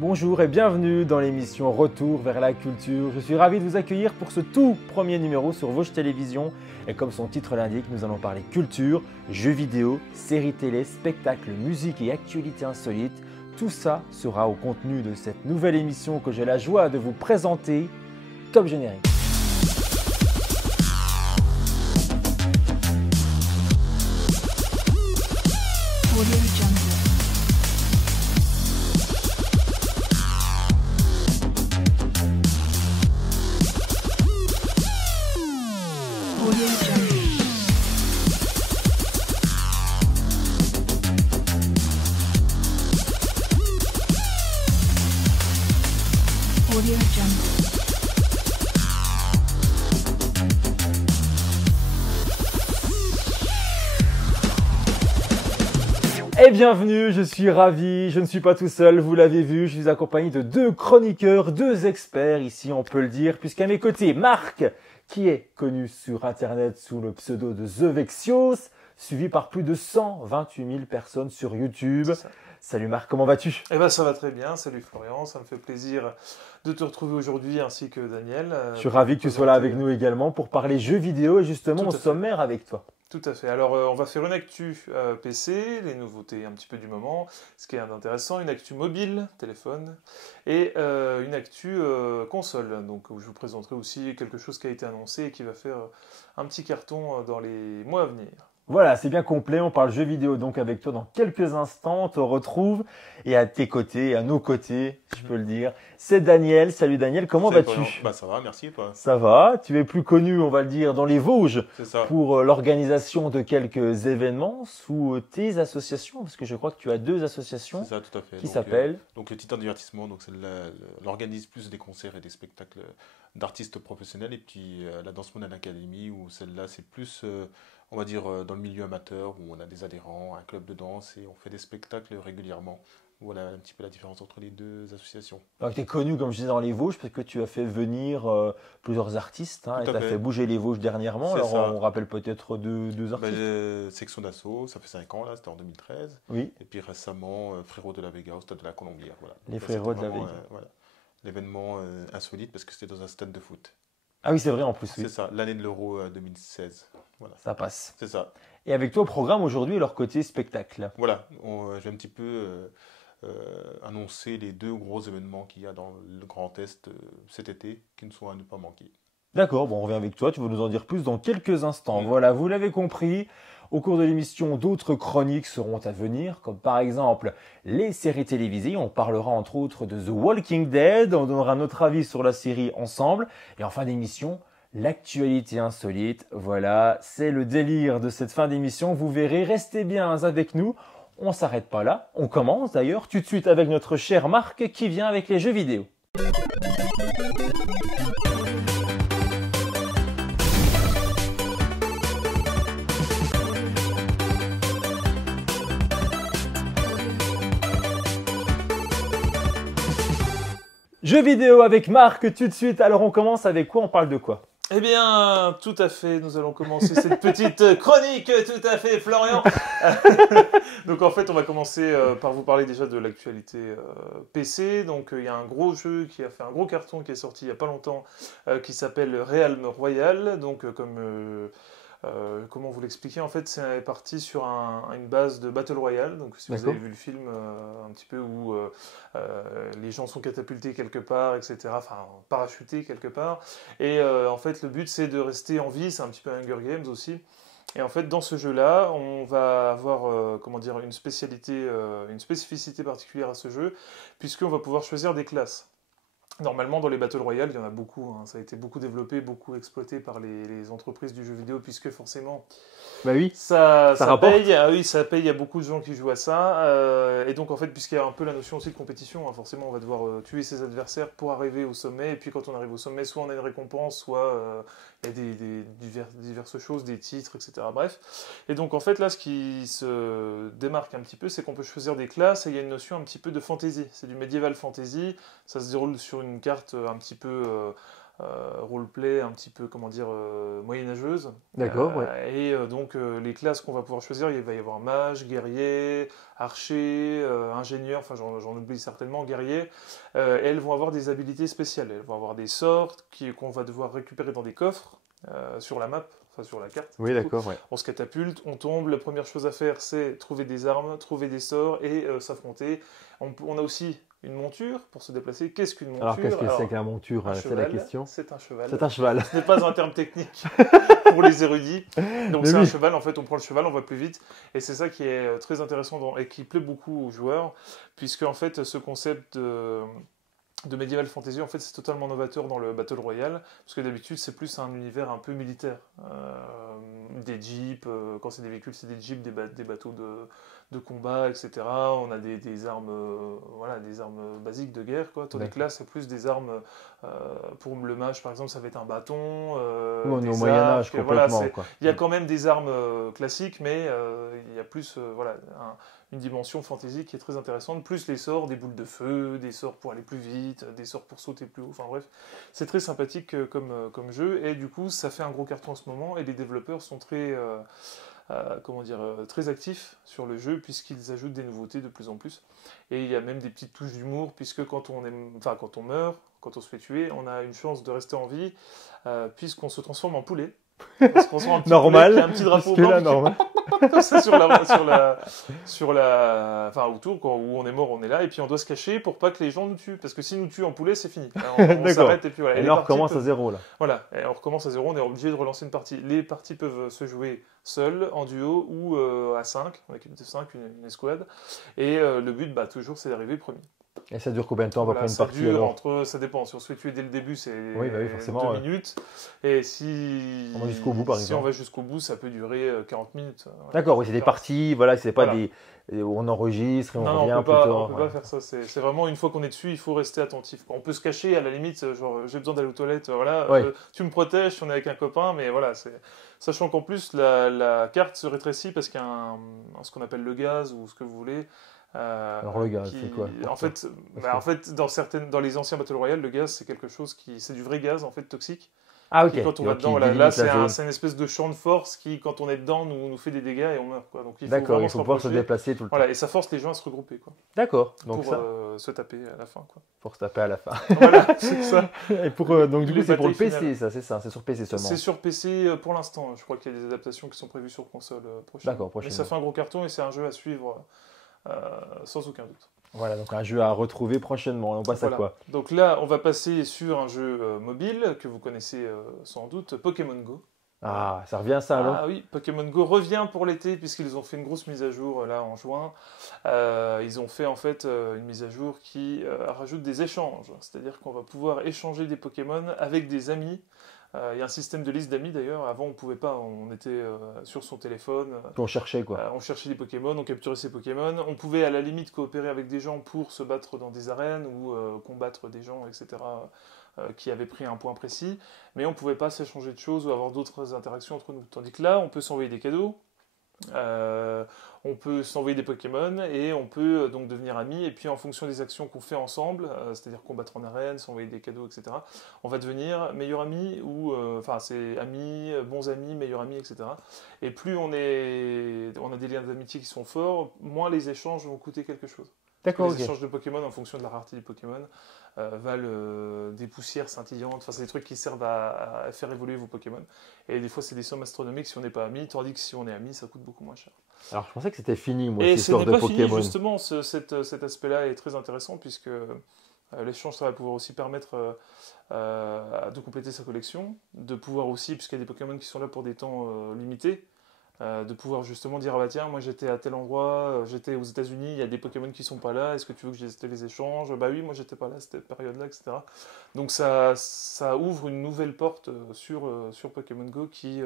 Bonjour et bienvenue dans l'émission Retour vers la culture. Je suis ravi de vous accueillir pour ce tout premier numéro sur Vosges Télévisions. Et comme son titre l'indique, nous allons parler culture, jeux vidéo, séries télé, spectacles, musique et actualités insolites. Tout ça sera au contenu de cette nouvelle émission que j'ai la joie de vous présenter. Top générique. Et bienvenue, je suis ravi, je ne suis pas tout seul, vous l'avez vu, je suis accompagné de deux chroniqueurs, deux experts, ici on peut le dire, puisqu'à mes côtés, Marc, qui est connu sur internet sous le pseudo de The Vexios, suivi par plus de 128 000 personnes sur YouTube. Salut Marc, comment vas-tu? Eh ben ça va très bien, salut Florian, ça me fait plaisir de te retrouver aujourd'hui ainsi que Daniel. Je suis ravi que tu sois là avec nous également pour parler jeux vidéo et justement au sommaire avec toi. Tout à fait. Alors, on va faire une actu PC, les nouveautés un petit peu du moment, ce qui est intéressant, une actu mobile, téléphone, et une actu console, donc où je vous présenterai aussi quelque chose qui a été annoncé et qui va faire un petit carton dans les mois à venir. Voilà, c'est bien complet, on parle jeux vidéo donc avec toi dans quelques instants, on te retrouve et à tes côtés, à nos côtés, je peux le dire, c'est Daniel. Salut Daniel, comment vas-tu? Bah ça va, merci et toi? Ça va, tu es plus connu, on va le dire, dans les Vosges pour l'organisation de quelques événements sous tes associations, parce que je crois que tu as deux associations ça, tout à fait. Qui s'appellent donc le Titan Divertissement, donc c'est l'organise plus des concerts et des spectacles d'artistes professionnels, et puis la Danse Mondiale Academy, où celle-là c'est plus... on va dire dans le milieu amateur, où on a des adhérents, un club de danse et on fait des spectacles régulièrement. Voilà un petit peu la différence entre les deux associations. Alors tu es connu, comme je disais, dans les Vosges, parce que tu as fait venir plusieurs artistes, hein, et tu as fait bouger les Vosges dernièrement. Alors ça. On rappelle peut-être deux artistes. Section d'Assaut, ça fait 5 ans, là, c'était en 2013. Oui. Et puis récemment, Frérot de la Vega au stade de la Colombière. Voilà. Les Frérot de la Vega. Voilà. L'événement insolite parce que c'était dans un stade de foot. Ah oui, c'est vrai en plus. Oui. C'est ça, l'année de l'Euro 2016. Voilà. Ça passe. C'est ça. Et avec toi au programme aujourd'hui, leur côté spectacle. Voilà, je vais un petit peu annoncer les deux gros événements qu'il y a dans le Grand Est cet été, qui ne sont à ne pas manquer. D'accord, bon, on revient avec toi, tu vas nous en dire plus dans quelques instants. Voilà, vous l'avez compris, au cours de l'émission, d'autres chroniques seront à venir, comme par exemple les séries télévisées. On parlera entre autres de The Walking Dead, on donnera notre avis sur la série ensemble. Et en fin d'émission, l'actualité insolite. Voilà, c'est le délire de cette fin d'émission. Vous verrez, restez bien avec nous. On ne s'arrête pas là. On commence d'ailleurs tout de suite avec notre cher Marc qui vient avec les jeux vidéo. Jeux vidéo avec Marc tout de suite. Alors on commence avec quoi? On parle de quoi? Eh bien, tout à fait, nous allons commencer cette petite chronique, tout à fait, Florian. Donc en fait, on va commencer par vous parler déjà de l'actualité PC. Donc il y a un gros jeu qui a fait un gros carton qui est sorti il n'y a pas longtemps, qui s'appelle Realm Royale. Donc comment vous l'expliquer? En fait, c'est parti sur une base de Battle Royale. Donc, si vous avez vu le film, un petit peu où les gens sont catapultés quelque part, etc. Enfin, parachutés quelque part. Et en fait, le but, c'est de rester en vie. C'est un petit peu Hunger Games aussi. Et en fait, dans ce jeu-là, on va avoir une spécificité particulière à ce jeu, puisqu'on va pouvoir choisir des classes. Normalement, dans les Battle Royale, il y en a beaucoup. Ça a été beaucoup développé, beaucoup exploité par les entreprises du jeu vidéo, puisque forcément, bah oui, ça paye. Oui, ça paye. Il y a beaucoup de gens qui jouent à ça. Et donc, en fait, puisqu'il y a un peu la notion aussi de compétition, forcément, on va devoir tuer ses adversaires pour arriver au sommet. Et puis, quand on arrive au sommet, soit on a une récompense, soit il y a diverses choses, des titres, etc. Bref. Et donc, en fait, là, ce qui se démarque un petit peu, c'est qu'on peut choisir des classes et il y a une notion un petit peu de fantasy. C'est du medieval fantasy. Ça se déroule sur une carte un petit peu roleplay un petit peu, comment dire, moyenâgeuse. D'accord, ouais. Et donc les classes qu'on va pouvoir choisir, il va y avoir mage, guerrier, archer, ingénieur, enfin j'en oublie certainement, guerrier. Elles vont avoir des habilités spéciales. Elles vont avoir des sorts qu'on va devoir récupérer dans des coffres sur la map. Enfin, sur la carte. Oui, d'accord, ouais. On se catapulte, on tombe. La première chose à faire, c'est trouver des armes, trouver des sorts et s'affronter. On a aussi une monture pour se déplacer. Qu'est-ce qu'une monture? Alors, qu'est-ce que c'est que la monture? C'est la question. C'est un cheval. C'est un cheval. Ce n'est pas un terme technique pour les érudits. Donc, c'est un cheval. En fait, on prend le cheval, on va plus vite. Et c'est ça qui est très intéressant et qui plaît beaucoup aux joueurs, puisque, en fait, ce concept de Medieval Fantasy, en fait, c'est totalement novateur dans le Battle Royale, parce que d'habitude, c'est plus un univers un peu militaire. Des jeeps, quand c'est des véhicules, c'est des jeeps, des bateaux de combat, etc. On a des armes, voilà, des armes basiques de guerre, quoi. Tandis que là, c'est plus des armes, pour le mage, par exemple, ça va être un bâton, au des Moyen-Âge, arcs, complètement, voilà, quoi. il y a quand même des armes classiques, mais il y a plus, voilà, une dimension fantasy qui est très intéressante, plus les sorts, des boules de feu, des sorts pour aller plus vite, des sorts pour sauter plus haut, enfin bref, c'est très sympathique comme jeu, et du coup ça fait un gros carton en ce moment, et les développeurs sont très, très actifs sur le jeu, puisqu'ils ajoutent des nouveautés de plus en plus, et il y a même des petites touches d'humour, puisque quand on meurt, quand on se fait tuer, on a une chance de rester en vie, puisqu'on se transforme en poulet. On se transforme en petit normal, poulet, qui a un petit drapeau blanc là, normal. c'est enfin autour, quand, où on est mort, on est là, et puis on doit se cacher pour pas que les gens nous tuent, parce que s'ils nous tuent en poulet, c'est fini. On s'arrête et puis voilà. Et là, on recommence à zéro, là. Voilà, et on recommence à zéro, on est obligé de relancer une partie. Les parties peuvent se jouer seules, en duo ou à 5, on a équipe de 5, une escouade, et le but, toujours, c'est d'arriver premier. Et ça dure combien de temps, à peu près, une partie alors ça dépend. Si on se fait tuer dès le début, c'est 2 minutes. Et si on va jusqu'au bout, par exemple. Si on va jusqu'au bout, ça peut durer 40 minutes. D'accord, oui, c'est des parties, voilà, c'est pas des où on enregistre et on revient on plus tard. On peut pas faire ça. C'est vraiment une fois qu'on est dessus, il faut rester attentif. On peut se cacher à la limite, genre j'ai besoin d'aller aux toilettes, voilà. Tu me protèges, si on est avec un copain, mais voilà, sachant qu'en plus la carte se rétrécit parce qu'il y a ce qu'on appelle le gaz ou ce que vous voulez. Alors le gaz, c'est quoi? En fait, dans les anciens Battle Royale, le gaz c'est quelque chose c'est du vrai gaz en fait toxique. Ah ok. Et quand on va dedans, là c'est une espèce de champ de force qui, quand on est dedans, nous fait des dégâts et on meurt, quoi. Donc il faut pouvoir se déplacer tout le temps. Voilà, et ça force les gens à se regrouper, quoi. D'accord. Donc pour se taper à la fin, quoi. Pour se taper à la fin. Voilà, c'est ça. Et donc du coup c'est pour le PC, ça, c'est ça, c'est sur PC seulement. C'est sur PC pour l'instant. Je crois qu'il y a des adaptations qui sont prévues sur console prochaine. D'accord, prochainement. Mais ça fait un gros carton et c'est un jeu à suivre sans aucun doute. Voilà, donc un jeu à retrouver prochainement. On passe à quoi? Donc là, on va passer sur un jeu mobile que vous connaissez sans doute, Pokémon Go. Ah, ça revient ça alors? Ah oui, Pokémon Go revient pour l'été puisqu'ils ont fait une grosse mise à jour là en juin. Ils ont fait en fait une mise à jour qui rajoute des échanges. C'est-à-dire qu'on va pouvoir échanger des Pokémon avec des amis. Il y a un système de liste d'amis d'ailleurs. Avant, on pouvait pas. On était sur son téléphone. On cherchait quoi? On cherchait des Pokémon, on capturait ces Pokémon. On pouvait à la limite coopérer avec des gens pour se battre dans des arènes ou combattre des gens, etc. Qui avaient pris un point précis. Mais on pouvait pas s'échanger de choses ou avoir d'autres interactions entre nous. Tandis que là, on peut s'envoyer des cadeaux. On peut s'envoyer des Pokémon et on peut donc devenir amis, et puis en fonction des actions qu'on fait ensemble, c'est-à-dire combattre en arène, s'envoyer des cadeaux, etc., on va devenir meilleur ami, ou c'est amis, bons amis, meilleurs amis, etc. Et plus on a des liens d'amitié qui sont forts, moins les échanges vont coûter quelque chose. D'accord. Les échanges de Pokémon en fonction de la rareté du Pokémon valent des poussières scintillantes, enfin c'est des trucs qui servent à faire évoluer vos Pokémon. Et des fois c'est des sommes astronomiques si on n'est pas amis, tandis que si on est amis ça coûte beaucoup moins cher. Alors je pensais que c'était fini, moi, cette histoire de Pokémon. Fini, justement, cet aspect-là est très intéressant puisque l'échange ça va pouvoir aussi permettre de compléter sa collection, de pouvoir aussi, puisqu'il y a des Pokémon qui sont là pour des temps limités, de pouvoir justement dire, ah bah tiens, moi j'étais à tel endroit, j'étais aux États-Unis, il y a des Pokémon qui sont pas là, est-ce que tu veux que je les échange? Bah oui, moi j'étais pas là à cette période-là, etc. Donc ça ouvre une nouvelle porte sur Pokémon Go qui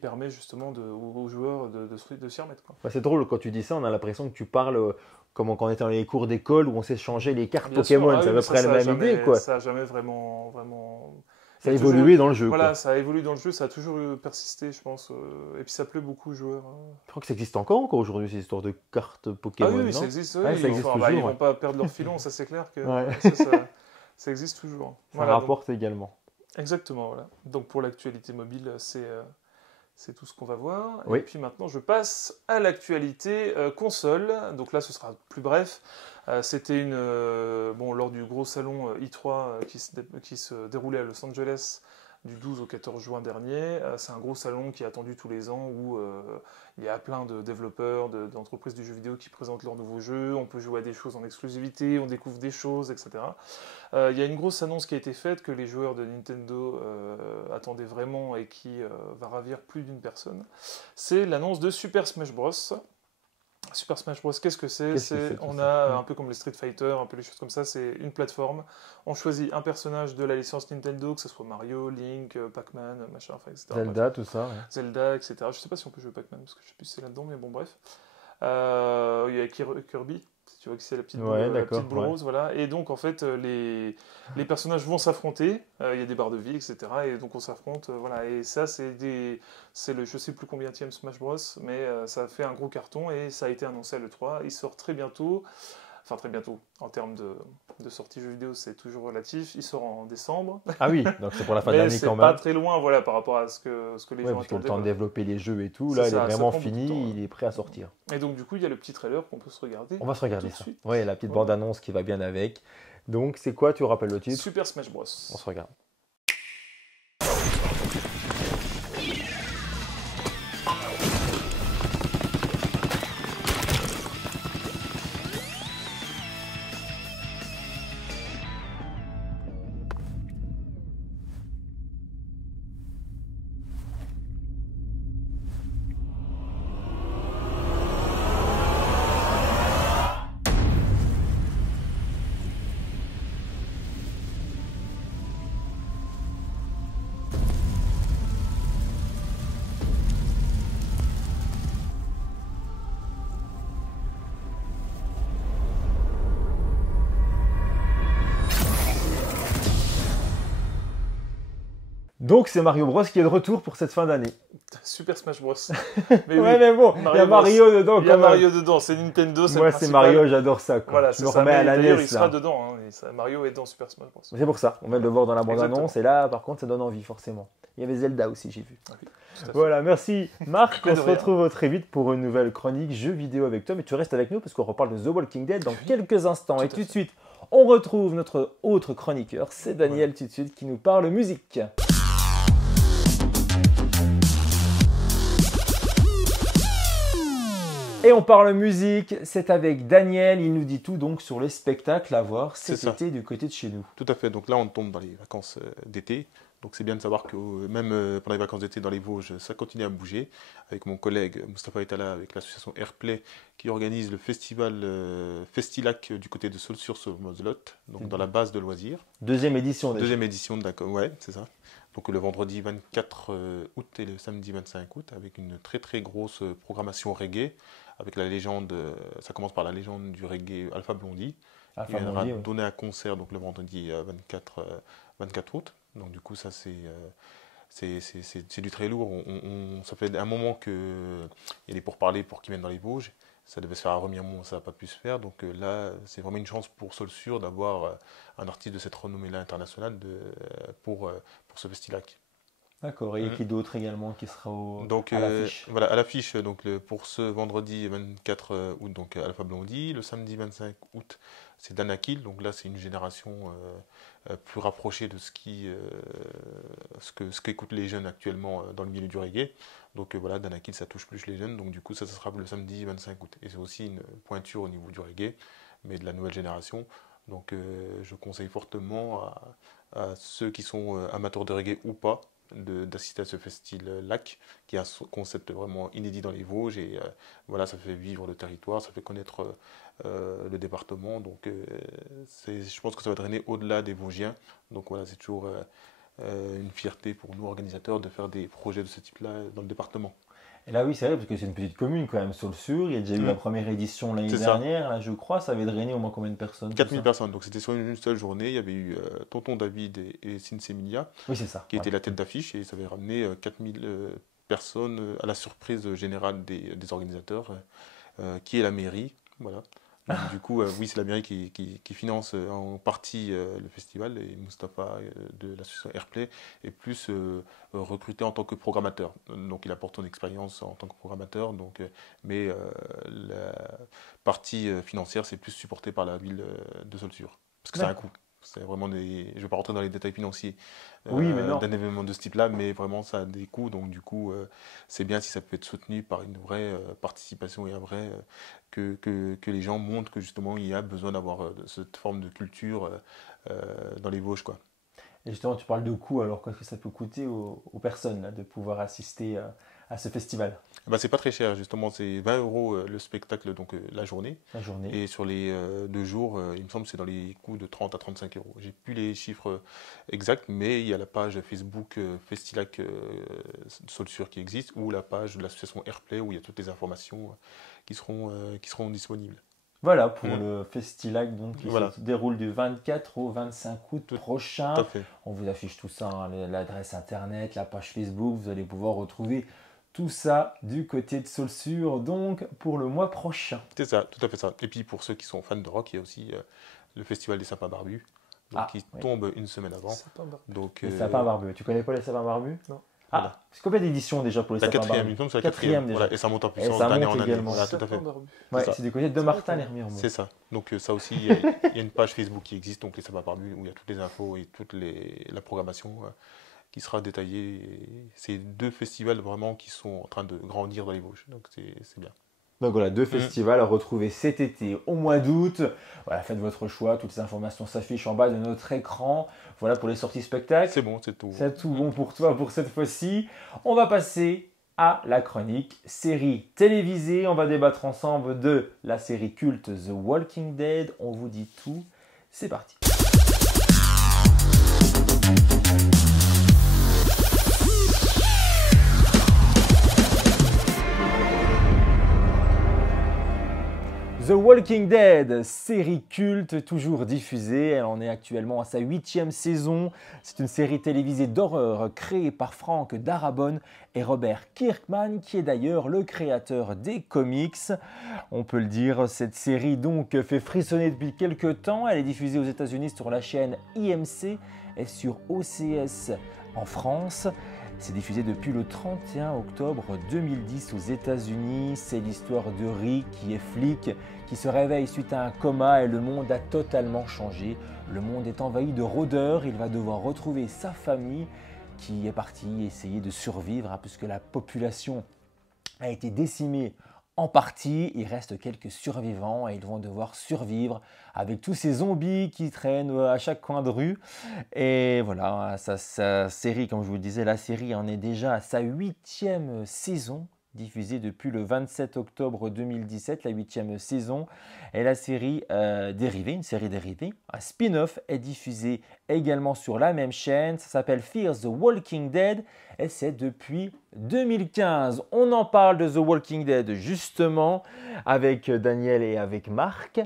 permet justement aux joueurs de s'y remettre, quoi. C'est drôle quand tu dis ça, on a l'impression que tu parles comme quand on était dans les cours d'école où on s'échangeait les cartes Pokémon, c'est à peu près la même idée, quoi. Ça n'a jamais vraiment ça a évolué dans le jeu. Voilà, quoi. Ça a évolué dans le jeu, ça a toujours persisté, je pense. Et puis ça plaît beaucoup aux joueurs. Je crois que ça existe encore aujourd'hui, ces histoires de cartes Pokémon. Ah oui, non ça existe. Ça existe toujours, ils vont pas perdre leur filon, ça c'est clair que ouais. ça Ça existe toujours. Ça rapporte également. Exactement, voilà. Donc pour l'actualité mobile, c'est tout ce qu'on va voir. Oui. Et puis maintenant, je passe à l'actualité console. Donc là, ce sera plus bref. C'était lors du gros salon i3 qui se déroulait à Los Angeles du 12 au 14 juin dernier. C'est un gros salon qui est attendu tous les ans où il y a plein de développeurs, d'entreprises du jeu vidéo qui présentent leurs nouveaux jeux. On peut jouer à des choses en exclusivité, on découvre des choses, etc. Il y a une grosse annonce qui a été faite que les joueurs de Nintendo attendaient vraiment et qui va ravir plus d'une personne. C'est l'annonce de Super Smash Bros. Super Smash Bros, qu'est-ce que c'est? On a un peu comme les Street Fighter, un peu les choses comme ça, c'est une plateforme. On choisit un personnage de la licence Nintendo, que ce soit Mario, Link, Pac-Man, machin, enfin, etc. Zelda, tout ça. Ouais. Zelda, etc. Je sais pas si on peut jouer Pac-Man, parce que je sais plus si c'est là-dedans, mais bon, bref. Il y a Kirby, si tu vois que c'est la petite boule rose, voilà. Et donc, en fait, les personnages vont s'affronter, il y a des barres de vie, etc. Et donc, on s'affronte, voilà. Et ça, c'est le je sais plus combienième Smash Bros, mais ça a fait un gros carton et ça a été annoncé à l'E3. Il sort très bientôt, enfin très bientôt, en termes de sortie jeux vidéo, c'est toujours relatif. Il sort en décembre. Ah oui, donc c'est pour la fin de l'année quand même. C'est pas très loin, voilà, par rapport à ce que les gens attendaient. Le temps de développer les jeux et tout, là, il est vraiment fini, il est prêt à sortir. Et donc, du coup, il y a le petit trailer qu'on peut se regarder. On va se regarder ça. Oui, la petite bande-annonce qui va bien avec. Donc, c'est quoi, tu rappelles le titre? Super Smash Bros. On se regarde. Donc c'est Mario Bros qui est de retour pour cette fin d'année. Super Smash Bros. Mais ouais, mais bon, il y a Mario dedans. Il y a Mario dedans, c'est Nintendo, c'est Moi, c'est Mario, j'adore ça. Quoi. Voilà, je me remets à la NES. Il sera dedans, hein, Mario est dans Super Smash Bros. C'est pour ça, on vient de le voir dans la bande-annonce, et là, par contre, ça donne envie, forcément. Il y avait Zelda aussi, j'ai vu. Oui, voilà, merci Marc, on se retrouve très vite pour une nouvelle chronique jeux vidéo avec toi, mais tu restes avec nous parce qu'on reparle de The Walking Dead dans quelques instants. Et tout de suite, on retrouve notre autre chroniqueur, c'est Daniel tout de suite, qui nous parle musique. Et on parle musique, c'est avec Daniel, il nous dit tout donc sur les spectacles à voir cet été du côté de chez nous. Tout à fait, donc là on tombe dans les vacances d'été, donc c'est bien de savoir que même pendant les vacances d'été dans les Vosges, ça continue à bouger, avec mon collègue Mustapha Etala, avec l'association Airplay, qui organise le festival Festilac du côté de Saulx-sur-Moselotte, donc dans la base de loisirs. Deuxième édition déjà. Deuxième édition, d'accord, ouais, c'est ça. Donc le vendredi 24 août et le samedi 25 août, avec une très très grosse programmation reggae, avec la légende, ça commence par la légende du reggae Alpha Blondy, qui viendra donner un concert donc, le vendredi 24 août. Donc du coup ça c'est du très lourd. Ça fait un moment qu'il y a des pourparlers pour qu'ils viennent dans les Vosges. Ça devait se faire à Remiremont, ça n'a pas pu se faire. Donc là, c'est vraiment une chance pour Saulx-sur d'avoir un artiste de cette renommée-là internationale pour ce Festilac. D'accord, et qui d'autre également qui sera à l'affiche? Voilà, à l'affiche, pour ce vendredi 24 août, donc Alpha Blondy. Le samedi 25 août, c'est Danakil. Donc là, c'est une génération plus rapprochée de ce qu'écoutent les jeunes actuellement dans le milieu du reggae. Donc voilà, Danakil, ça touche plus les jeunes. Donc du coup, ça sera le samedi 25 août. Et c'est aussi une pointure au niveau du reggae, mais de la nouvelle génération. Donc je conseille fortement à ceux qui sont amateurs de reggae ou pas, d'assister à ce Festilac, qui est un concept vraiment inédit dans les Vosges, et voilà, ça fait vivre le territoire, ça fait connaître le département, donc je pense que ça va drainer au-delà des Vosgiens, donc voilà, c'est toujours une fierté pour nous organisateurs de faire des projets de ce type-là dans le département. Et là oui, c'est vrai, parce que c'est une petite commune quand même, Saulx-sur, il y a déjà eu la première édition l'année dernière, là je crois, ça avait drainé au moins combien de personnes? 4000 personnes, donc c'était sur une seule journée, il y avait eu Tonton David et Sinsemilia, qui étaient la tête d'affiche, et ça avait ramené 4000 personnes à la surprise générale des organisateurs, qui est la mairie, voilà. Donc, du coup, oui, c'est la mairie qui finance en partie le festival et Mustapha de l'association Airplay est plus recruté en tant que programmateur. Donc, il apporte son expérience en tant que programmateur, donc, mais la partie financière, c'est plus supporté par la ville de Saulxures. Parce que c'est un coût. C'est vraiment des... Je ne vais pas rentrer dans les détails financiers d'un événement de ce type-là, mais vraiment ça a des coûts. Donc du coup, c'est bien si ça peut être soutenu par une vraie participation et un vrai que les gens montrent que justement il y a besoin d'avoir cette forme de culture dans les Vosges, quoi. Et justement, tu parles de coûts, alors qu'est-ce que ça peut coûter aux personnes là, de pouvoir assister à ce festival? Bah, c'est pas très cher, justement, c'est 20 € le spectacle, donc la journée. La journée. Et sur les 2 jours, il me semble que c'est dans les coûts de 30 à 35 euros. J'ai plus les chiffres exacts, mais il y a la page Facebook Festilac Saulxures qui existe, ou la page de l'association Airplay où il y a toutes les informations qui seront disponibles. Voilà pour le Festilac donc, qui Voilà. se déroule du 24 au 25 août prochain. Tout à fait. On vous affiche tout ça, hein, l'adresse internet, la page Facebook, vous allez pouvoir retrouver tout ça du côté de Saulxures, donc pour le mois prochain. C'est ça, tout à fait ça. Et puis pour ceux qui sont fans de rock, il y a aussi le Festival des Sapins Barbus, donc qui tombe une semaine avant. Donc, les Sapins Barbus. Tu connais pas les Sapins Barbus? Non. Ah, Voilà. c'est combien d'éditions déjà pour les Sapins Barbus? Il me semble que c'est la quatrième déjà. Voilà, et ça monte en puissance d'année en année. Voilà, tout à fait. Ouais, c'est du côté de Martin Lermire. C'est ça. Donc ça aussi, il y a une page Facebook qui existe, donc les Sapins Barbus, où il y a toutes les infos et toute la programmation qui sera détaillée. Et c'est 2 festivals vraiment qui sont en train de grandir dans les Vosges, donc c'est bien. Donc voilà, 2 festivals à retrouver cet été au mois d'août. Voilà, faites votre choix, toutes les informations s'affichent en bas de notre écran. Voilà pour les sorties spectacles. C'est bon, c'est tout. C'est tout bon pour toi pour cette fois-ci. On va passer à la chronique série télévisée. On va débattre ensemble de la série culte The Walking Dead. On vous dit tout. C'est parti. The Walking Dead, série culte, toujours diffusée. Elle en est actuellement à sa 8e saison. C'est une série télévisée d'horreur créée par Frank Darabont et Robert Kirkman, qui est d'ailleurs le créateur des comics. On peut le dire, cette série donc fait frissonner depuis quelques temps. Elle est diffusée aux États-Unis sur la chaîne IMC et sur OCS en France. C'est diffusé depuis le 31 octobre 2010 aux États-Unis. C'est l'histoire de Rick qui est flic, qui se réveille suite à un coma et le monde a totalement changé. Le monde est envahi de rôdeurs. Il va devoir retrouver sa famille qui est partie essayer de survivre puisque la population a été décimée en partie. Il reste quelques survivants et ils vont devoir survivre avec tous ces zombies qui traînent à chaque coin de rue. Et voilà, sa série, comme je vous le disais, la série en est déjà à sa 8e saison, diffusée depuis le 27 octobre 2017, la 8e saison. Et la série dérivée, une série dérivée, un spin-off est diffusé également sur la même chaîne. Ça s'appelle Fear the Walking Dead et c'est depuis 2015. On en parle de The Walking Dead justement avec Daniel et avec Marc.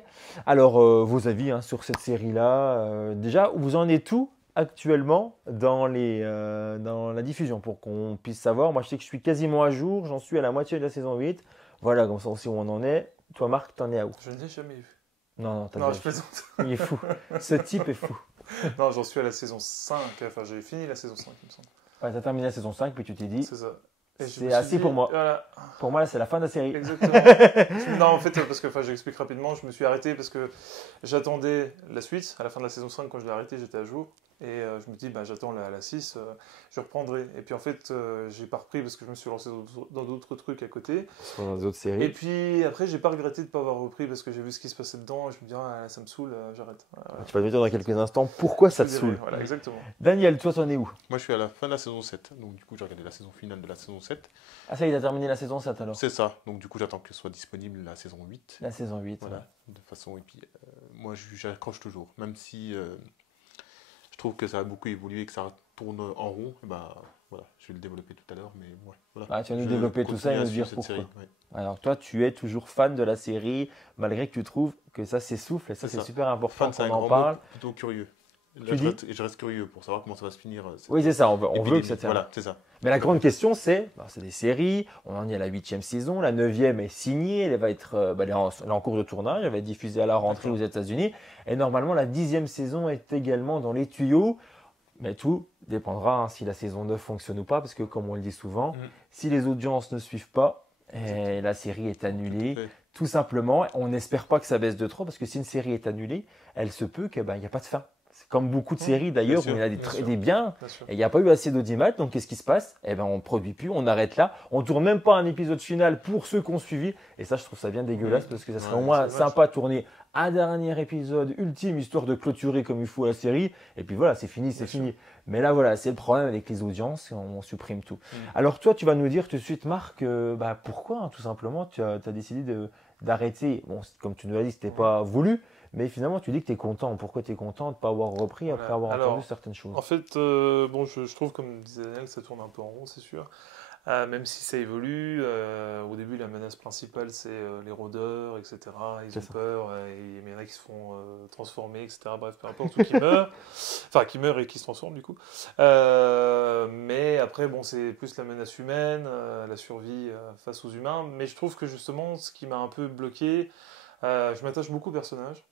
Alors, vos avis sur cette série-là, déjà, vous en êtes où actuellement dans la diffusion pour qu'on puisse savoir? Moi, je sais que je suis quasiment à jour, j'en suis à la moitié de la saison 8. Voilà, comme ça aussi où on en est. Toi, Marc, t'en es à où? Je ne l'ai jamais vu. Non, je plaisante. Il est fou. Ce type est fou. Non, j'en suis à la saison 5. Enfin, j'ai fini la saison 5, il me semble. Ouais, t'as terminé la saison 5, puis tu t'es dit, c'est ça. C'est assez pour moi. Voilà. Pour moi, là, c'est la fin de la série. Exactement. Non, en fait, parce que j'explique rapidement, je me suis arrêté parce que j'attendais la suite. À la fin de la saison 5, quand je l'ai arrêté, j'étais à jour. Et je me dis, j'attends la 6, je reprendrai. Et puis en fait, j'ai pas repris parce que je me suis lancé dans d'autres trucs à côté. Dans d'autres séries. Et puis après, j'ai pas regretté de ne pas avoir repris parce que j'ai vu ce qui se passait dedans. Et je me dis, ça me saoule, j'arrête. Voilà. Tu vas me dire dans quelques instants pourquoi ça te saoule. Voilà, exactement. Daniel, toi, t'en es où? Moi, je suis à la fin de la saison 7. Donc, du coup, j'ai regardé la saison finale de la saison 7. Ah, ça, il a terminé la saison 7 alors? C'est ça. Donc, du coup, j'attends que soit disponible la saison 8. La saison 8. Voilà. Ouais. De façon. Et puis, moi, j'accroche toujours. Même si je trouve que ça a beaucoup évolué et que ça tourne en rond, voilà, je vais le développer tout à l'heure. Mais ouais, voilà. Tu vas nous développer tout ça et nous dire pourquoi. Série, ouais. Alors, toi, tu es toujours fan de la série, malgré que tu trouves que ça s'essouffle. Et ça, c'est super important qu'on en parle. Plutôt curieux. je reste curieux pour savoir comment ça va se finir. Oui, c'est ça, on veut que ça termine. Voilà, c'est ça. Mais la grande question, c'est des séries, on en est à la 8e saison, la 9e est signée, elle va être, elle est en cours de tournage, elle va être diffusée à la rentrée aux États-Unis, et normalement la 10e saison est également dans les tuyaux, mais tout dépendra si la saison 9 fonctionne ou pas, parce que comme on le dit souvent, si les audiences ne suivent pas, la série est annulée. Tout simplement, on n'espère pas que ça baisse de trop, parce que si une série est annulée, elle se peut qu'il n'y a pas de fin. Comme beaucoup de séries d'ailleurs, où il y a des biens, et il n'y a pas eu assez d'audimat, donc qu'est-ce qui se passe? On ne produit plus, on arrête là, on ne tourne même pas un épisode final pour ceux qui ont suivi, et ça je trouve ça bien dégueulasse, parce que ça serait au moins sympa de tourner un dernier épisode ultime, histoire de clôturer comme il faut la série, et puis voilà, c'est fini, c'est fini. Mais là voilà, c'est le problème avec les audiences, on supprime tout. Alors toi, tu vas nous dire tout de suite, Marc, pourquoi tout simplement tu as décidé d'arrêter. Bon, comme tu nous l'as dit, ce n'était pas voulu, mais finalement, tu dis que tu es content. Pourquoi tu es content de ne pas avoir repris après avoir entendu certaines choses? En fait, je trouve, comme disait Daniel, que ça tourne un peu en rond, c'est sûr. Même si ça évolue, au début, la menace principale, c'est les rôdeurs, etc. Ils ont peur, et il y en a qui se font transformer, etc. Bref, peu importe, ou qui meurent. Enfin, qui meurent et qui se transforment, du coup. Mais après, c'est plus la menace humaine, la survie face aux humains. Mais je trouve que, justement, ce qui m'a un peu bloqué, je m'attache beaucoup aux personnages.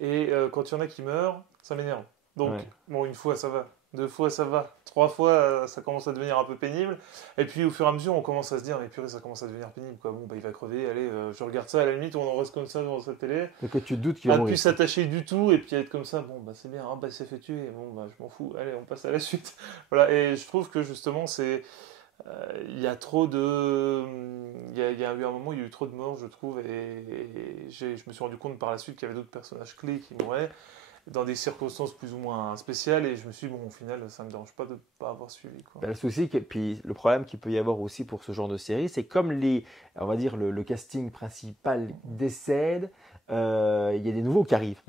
Et quand il y en a qui meurent, ça m'énerve. Donc, une fois, ça va. 2 fois, ça va. 3 fois, ça commence à devenir un peu pénible. Et puis, au fur et à mesure, on commence à se dire, mais purée, ça commence à devenir pénible, quoi. Bon, il va crever, allez, je regarde ça, à la limite, on en reste comme ça devant sa télé. Et que tu te doutes qu'il va mourir. Pas plus s'attacher du tout, et puis être comme ça, c'est bien, il s'est fait tuer, je m'en fous, allez, on passe à la suite. Voilà, et je trouve que, justement, il y a trop de... Il y a eu un moment où il y a eu trop de morts, je trouve, et je me suis rendu compte par la suite qu'il y avait d'autres personnages clés qui mouraient dans des circonstances plus ou moins spéciales, et je me suis dit, au final, ça ne me dérange pas de ne pas avoir suivi. Le souci, puis le problème qu'il peut y avoir aussi pour ce genre de série, c'est comme on va dire le casting principal décède, il y a des nouveaux qui arrivent.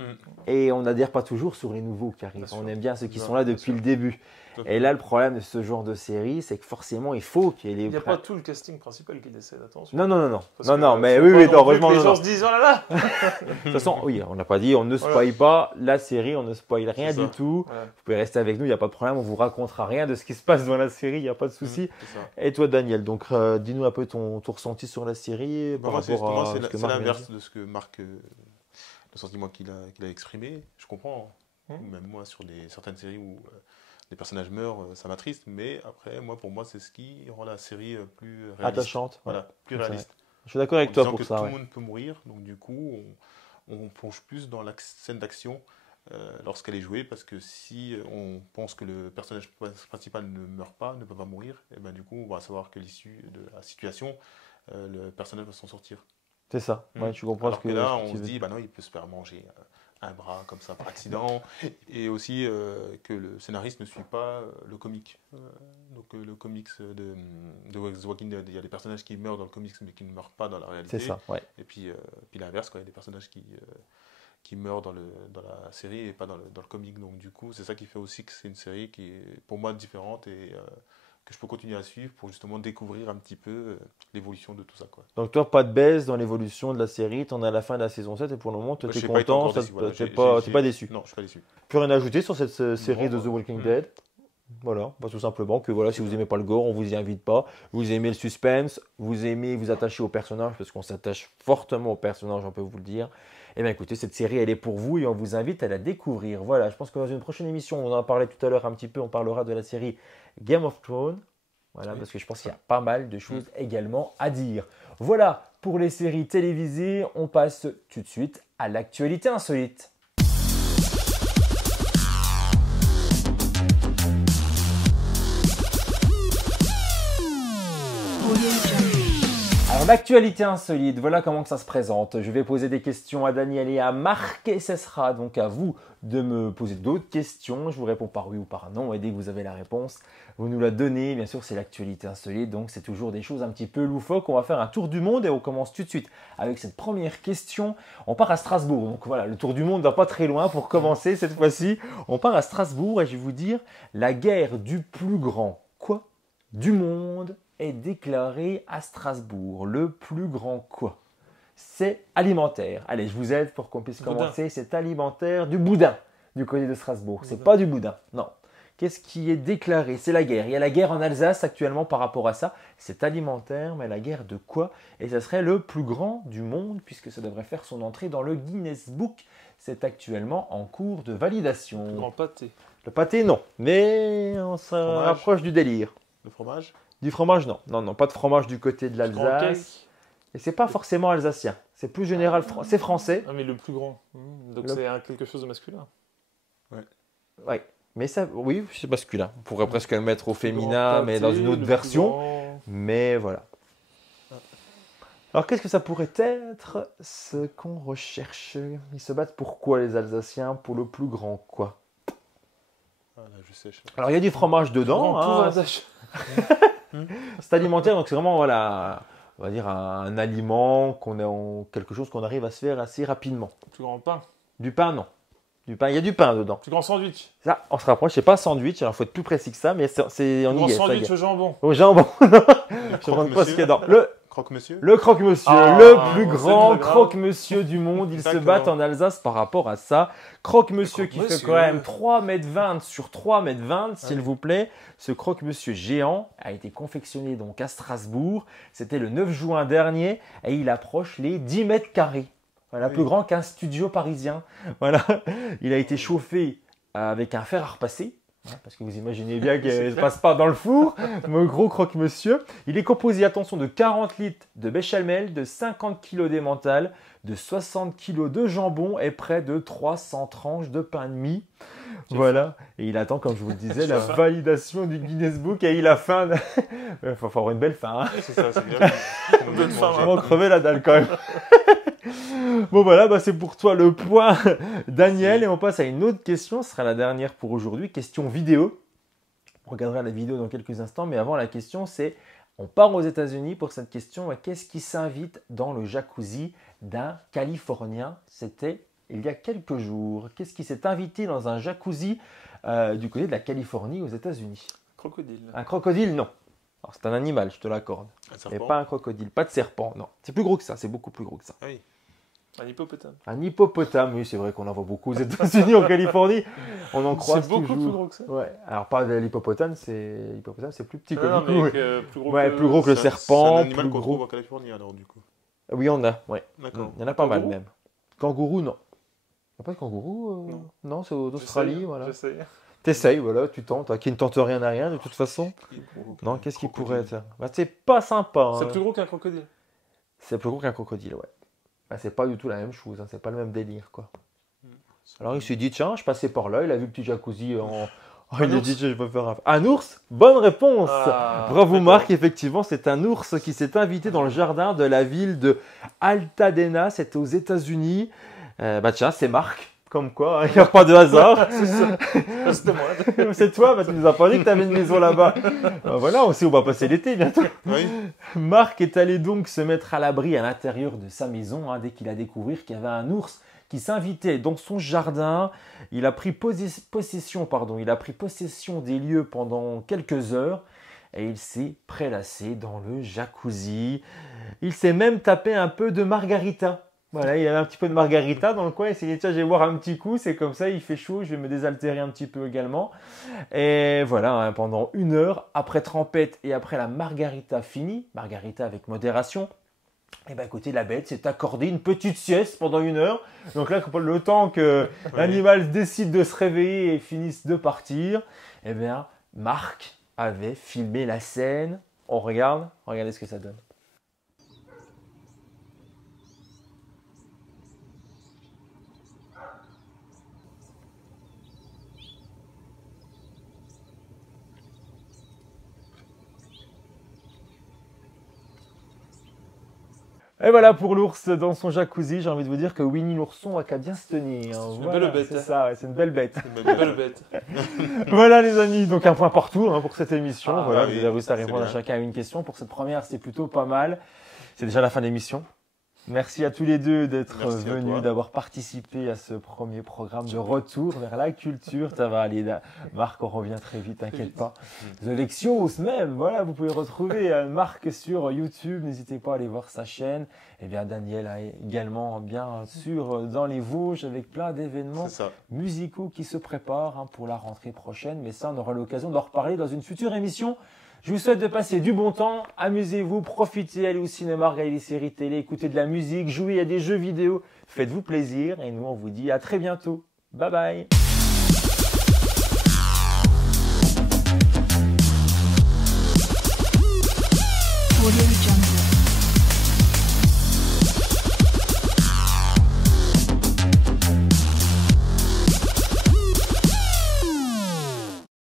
Et on n'adhère pas toujours sur les nouveaux qui arrivent. On aime bien ceux qui sont là depuis le début. Et là, le problème de ce genre de série, c'est que forcément, il faut qu'il y ait les... Il n'y a pas tout le casting principal qui décède, attention. Non, mais oui, heureusement. Les gens se disent, oh là là. De toute façon, oui, on n'a pas dit, on ne spoil pas la série, on ne spoil rien du tout. Vous pouvez rester avec nous, il n'y a pas de problème, on vous racontera rien de ce qui se passe dans la série, il n'y a pas de souci. Et toi, Daniel, donc dis-nous un peu ton ressenti sur la série par rapport à ce que Marc. C'est l'inverse de ce que Marc, le sentiment qu'il a exprimé. Je comprends, même moi, sur certaines séries où les personnages meurent, ça m'attriste, mais après, pour moi, c'est ce qui rend la série plus réaliste. Attachante. Voilà, plus réaliste. Je suis d'accord avec toi pour ça. Tout le monde peut mourir, donc du coup, on plonge plus dans la scène d'action lorsqu'elle est jouée, parce que si on pense que le personnage principal ne meurt pas, ne peut pas mourir, et ben du coup, on va savoir que l'issue de la situation, le personnage va s'en sortir. C'est ça, je comprends. Alors que là, on se dit, non, il peut se faire manger un bras comme ça par accident, et aussi que le scénariste ne suit pas le comic. Donc le comics de Walking Dead, il y a des personnages qui meurent dans le comics mais qui ne meurent pas dans la réalité. C'est ça, ouais. Et puis l'inverse, il y a des personnages qui meurent dans la série et pas dans le comic. Donc du coup, c'est ça qui fait aussi que c'est une série qui est pour moi différente et que je peux continuer à suivre pour justement découvrir un petit peu l'évolution de tout ça, quoi. Donc toi, pas de baisse dans l'évolution de la série, tu en es à la fin de la saison 7 et pour le moment, tu es content, tu n'es pas déçu. Non, je ne suis pas déçu. Plus rien à ajouter sur cette série de The Walking Dead. Voilà, tout simplement que si vous n'aimez pas le gore, on ne vous y invite pas. Vous aimez le suspense, vous aimez vous attacher aux personnages, parce qu'on s'attache fortement aux personnages, on peut vous le dire. Eh bien écoutez, cette série, elle est pour vous et on vous invite à la découvrir. Voilà, je pense que dans une prochaine émission, on en parlait tout à l'heure un petit peu, on parlera de la série Game of Thrones. Voilà, parce que je pense qu'il y a pas mal de choses également à dire. Voilà, pour les séries télévisées, on passe tout de suite à l'actualité insolite. Alors, l'actualité insolite, voilà comment que ça se présente. Je vais poser des questions à Daniel et à Marc et ce sera donc à vous de me poser d'autres questions. Je vous réponds par oui ou par non et dès que vous avez la réponse, vous nous la donnez. Bien sûr, c'est l'actualité insolite, donc c'est toujours des choses un petit peu loufoques. On va faire un tour du monde et on commence tout de suite avec cette première question. On part à Strasbourg, donc voilà, le tour du monde va pas très loin pour commencer cette fois-ci. On part à Strasbourg et je vais vous dire la guerre du plus grand quoi du monde est déclaré à Strasbourg. Le plus grand quoi? C'est alimentaire. Allez, je vous aide pour qu'on puisse commencer. C'est alimentaire du boudin. du côté de Strasbourg. C'est pas du boudin, non. Qu'est-ce qui est déclaré? C'est la guerre. Il y a la guerre en Alsace actuellement par rapport à ça. C'est alimentaire, mais la guerre de quoi? Et ça serait le plus grand du monde, puisque ça devrait faire son entrée dans le Guinness Book. C'est actuellement en cours de validation. Le grand pâté. Le pâté, non. Mais on se rapproche du délire. Le fromage? Du fromage, non. Non, non, pas de fromage du côté de l'Alsace. Et c'est pas forcément alsacien. C'est plus général, c'est français. Ah, mais le plus grand. Donc c'est quelque chose de masculin. Ouais. Mais ça, oui, c'est masculin. On pourrait presque le mettre au féminin, mais dans une autre version. Mais voilà. Alors, qu'est-ce que ça pourrait être ce qu'on recherche? Ils se battent pour quoi, les Alsaciens? Pour le plus grand quoi? Ah, là, je sais. Alors, il y a du fromage dedans. C'est alimentaire, donc c'est vraiment, voilà, on va dire un aliment, quelque chose qu'on arrive à se faire assez rapidement. Plus grand pain. Du pain, non. Du pain, il y a du pain dedans. Plus grand sandwich. Ça, on se rapproche. C'est pas sandwich. Alors, il faut être plus précis que ça, mais on y est. Sandwich au jambon. Au jambon. Je ne demande pas ce qu'il y a dans. Croque-monsieur. Le croque-monsieur, le plus grand croque-monsieur du monde. Ils se battent en Alsace par rapport à ça. Croque-monsieur qui fait quand même 3,20 m sur 3,20 m, s'il vous plaît. Ce croque-monsieur géant a été confectionné donc à Strasbourg. C'était le 9 juin dernier et il approche les 10 mètres carrés. Voilà, plus grand qu'un studio parisien. Voilà. Il a été chauffé avec un fer à repasser. Parce que vous imaginez bien qu'il ne passe pas dans le four, mon gros croque-monsieur. Il est composé, attention, de 40 litres de béchamel, de 50 kg d'emmental, de 60 kg de jambon et près de 300 tranches de pain de mie. Voilà. Et il attend, comme je vous le disais, la validation du Guinness Book et il a faim. Il faut avoir une belle faim. Hein. C'est ça, c'est bien. Une bonne faim. On va crever la dalle quand même. Bon voilà, c'est pour toi le point, Daniel. Et on passe à une autre question, ce sera la dernière pour aujourd'hui, question vidéo. On regardera la vidéo dans quelques instants, mais avant la question c'est, on part aux États-Unis pour cette question. Qu'est-ce qui s'invite dans le jacuzzi d'un Californien? C'était il y a quelques jours. Qu'est-ce qui s'est invité dans un jacuzzi du côté de la Californie aux États-Unis? Crocodile. Un crocodile, non. Alors, c'est un animal, je te l'accorde. Mais pas un crocodile, pas de serpent, non. C'est plus gros que ça, c'est beaucoup plus gros que ça. Ah oui. Un hippopotame. Un hippopotame, oui, c'est vrai qu'on en voit beaucoup aux États-Unis, en Californie. On en croise toujours. C'est beaucoup plus gros que ça. Ouais. Alors, pas de l'hippopotame, c'est plus petit que non, du coup. Plus gros que le serpent. C'est un animal qu'on trouve en Californie, alors, du coup. Oui, on a, ouais. D'accord. Il y en a pas mal, même. Kangourou, non. Il n'y a pas de kangourou Non, c'est d'Australie, voilà. J'essaie. T'essayes, voilà, tu tentes. Qui ne tente rien à rien, de toute façon. Non, qu'est-ce qui pourrait être? C'est pas sympa. C'est plus gros qu'un crocodile. C'est plus gros qu'un crocodile, ouais. C'est pas du tout la même chose, c'est pas le même délire, quoi. Alors il s'est dit, tiens, je passais par là, il a vu le petit jacuzzi il a dit, je vais faire un ours. Bonne réponse. Bravo Marc, effectivement, c'est un ours qui s'est invité dans le jardin de la ville de Altadena, c'est aux États-Unis. Tiens, c'est Marc. Comme quoi, il n'y a pas de hasard. C'est ça. C'était moi. C'est toi, tu nous as pas dit que tu avais une maison là-bas. Voilà, on sait où on va passer l'été bientôt. Oui. Marc est allé donc se mettre à l'abri à l'intérieur de sa maison dès qu'il a découvert qu'il y avait un ours qui s'invitait dans son jardin. Il a pris possession des lieux pendant quelques heures et il s'est prélassé dans le jacuzzi. Il s'est même tapé un peu de margarita. Voilà, il y avait un petit peu de margarita dans le coin. Il s'est dit, tiens, je vais boire un petit coup. C'est comme ça, il fait chaud. Je vais me désaltérer un petit peu également. Et voilà, pendant 1 heure, après trempette et après la margarita finie, margarita avec modération, écoutez, la bête s'est accordée une petite sieste pendant 1 heure. Donc là, le temps que l'animal décide de se réveiller et finisse de partir, Marc avait filmé la scène. On regarde, regardez ce que ça donne. Et voilà pour l'ours dans son jacuzzi. J'ai envie de vous dire que Winnie l'ourson a qu'à bien se tenir. C'est une belle bête. C'est ça, c'est une belle bête. Une belle bête. Voilà les amis, donc un point partout pour cette émission. Vous avez réussi à répondre à chacun à une question. Pour cette première, c'était plutôt pas mal. C'est déjà la fin de l'émission. Merci à tous les deux d'être venus, d'avoir participé à ce premier programme de retour vers la culture. Ça va aller, Marc, on revient très vite, t'inquiète pas. The Lectios même, voilà, vous pouvez retrouver Marc sur YouTube, n'hésitez pas à aller voir sa chaîne. Et bien Daniel a également, bien sûr, dans les Vosges, avec plein d'événements musicaux qui se préparent pour la rentrée prochaine. Mais ça, on aura l'occasion d'en reparler dans une future émission. Je vous souhaite de passer du bon temps, amusez-vous, profitez, allez au cinéma, regardez des séries télé, écoutez de la musique, jouez à des jeux vidéo, faites-vous plaisir et nous on vous dit à très bientôt. Bye bye.